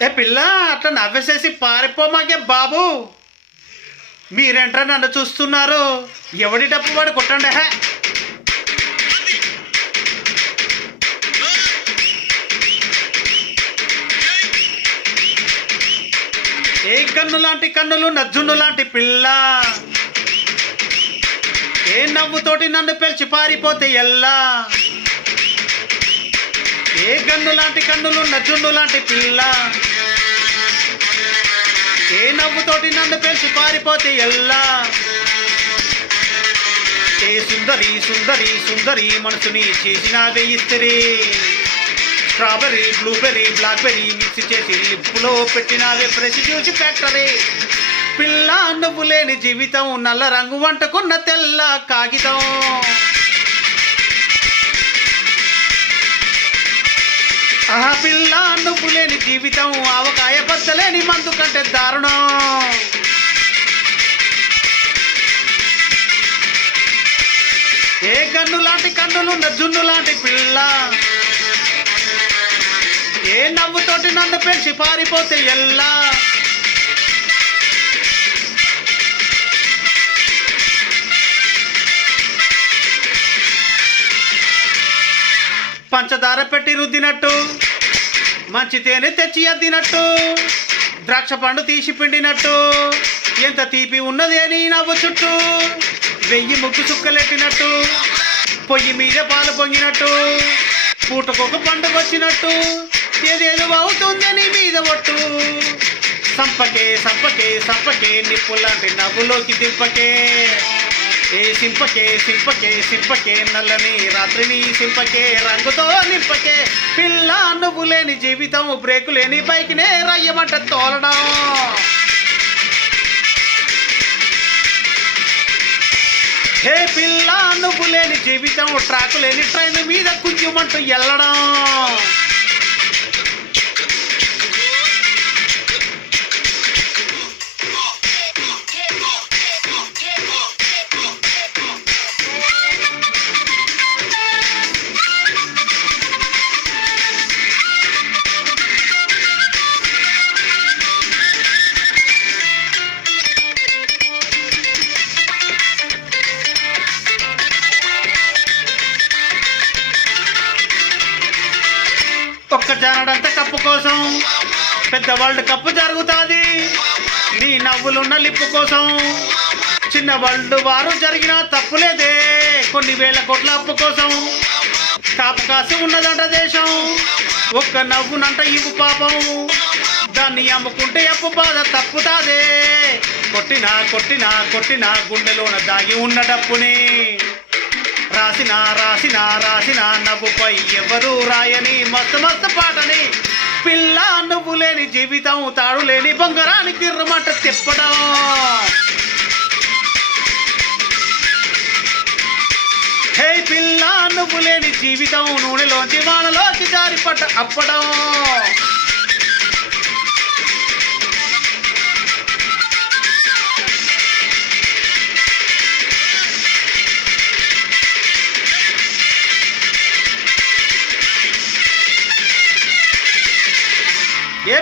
ఏ పిల్ల అట్లా నవ్వేసేసి పారిపోమాకే బాబు. మీరేంట్రా నన్ను చూస్తున్నారు? ఎవడి డబ్బు వాడు కొట్టండి హే? ఏ కన్ను లాంటి కన్నులు నజ్జున్ను లాంటి పిల్ల? ఏ నవ్వుతోటి నన్ను పెంచి పారిపోతే ఎల్లా ఏ గన్ను లాంటి కన్నులు జున్ను లాంటి పిల్ల? ఏ నవ్వుతోటి నన్ను పెంచి పారిపోతే ఎల్లా? ఏ సుందరి సుందరి సుందరి మనసుని చేసిన వేయిస్తిరి స్ట్రాబెర్రీ బ్లూబెర్రీ బ్లాక్బెర్రీ మిక్స్ చేసి లిప్పులో పెట్టినవే ఫ్రెష్ జ్యూస్ ఫ్యాక్టరీ. పిల్ల నువ్వు లేని జీవితం నల్ల రంగు వంటకున్న తెల్ల కాగితం. ఆహా పిల్ల నువ్వు లేని జీవితం ఆవకాయ పచ్చలేని మందు కంటే దారుణం. ఏ కన్ను లాంటి కన్నులున్న జున్ను లాంటి పిల్ల? ఏ నవ్వుతోటి నన్ను పెంచి పారిపోతే ఎల్లా? పంచదార పెట్టి రుద్దినట్టు మంచి తేనె తెచ్చి అద్దినట్టు ద్రాక్ష పండు తీసి పిండినట్టు ఎంత తీపి ఉన్నది అని నవ్వు చుట్టూ వెయ్యి ముగ్గు చుక్కలెట్టినట్టు పొయ్యి మీద పాలు పొంగినట్టు పూటకొక పండుగ వచ్చినట్టు ఏదేదో అవుతుందని మీద ఒట్టు. సంపకే సంపకే సంపకే నిప్పులాంటి నవ్వులోకి దింపకే. ఏ సింపకే సింపకే సింపకే నల్లని రాత్రిని సింపకే రంగుతో నింపకే. పిల్ల నువ్వు లేని జీవితం బ్రేకు లేని బైక్నే రయ్యమంట తోలడం. హే పిల్ల నువ్వు లేని జీవితం ట్రాక్ లేని ట్రైన్ మీద కుంజుమంటూ వెళ్ళడం ఒక్క జానడంత కప్పు కోసం పెద్ద వరల్డ్ కప్పు జరుగుతుంది. నీ నవ్వులున్న లిప్పు కోసం చిన్న వరల్డ్ వారు జరిగిన తప్పులేదే కొన్ని వేల కోట్ల అప్పు కోసం కాపు కాసి ఉన్నదంట దేశం. ఒక్క నవ్వునంట ఇవ్వు పాపం. దాన్ని అమ్ముకుంటే అప్పు బాధ తప్పుతాదే. కొట్టినా కొట్టినా కొట్టినా గుండెలోన దాగి ఉన్న డప్పుని. రాసిన రాసిన రాసిన నవ్వుపై ఎవరు రాయని మస్తు మస్తు పాటని. పిల్ల నువ్వు లేని జీవితం తాడు లేని బొంగరానికి తిర్రమంట తిప్పడం. హే పిల్ల నువ్వు లేని జీవితం నూనెలోంచి వానలోకి జారిపట్ట అప్పడం.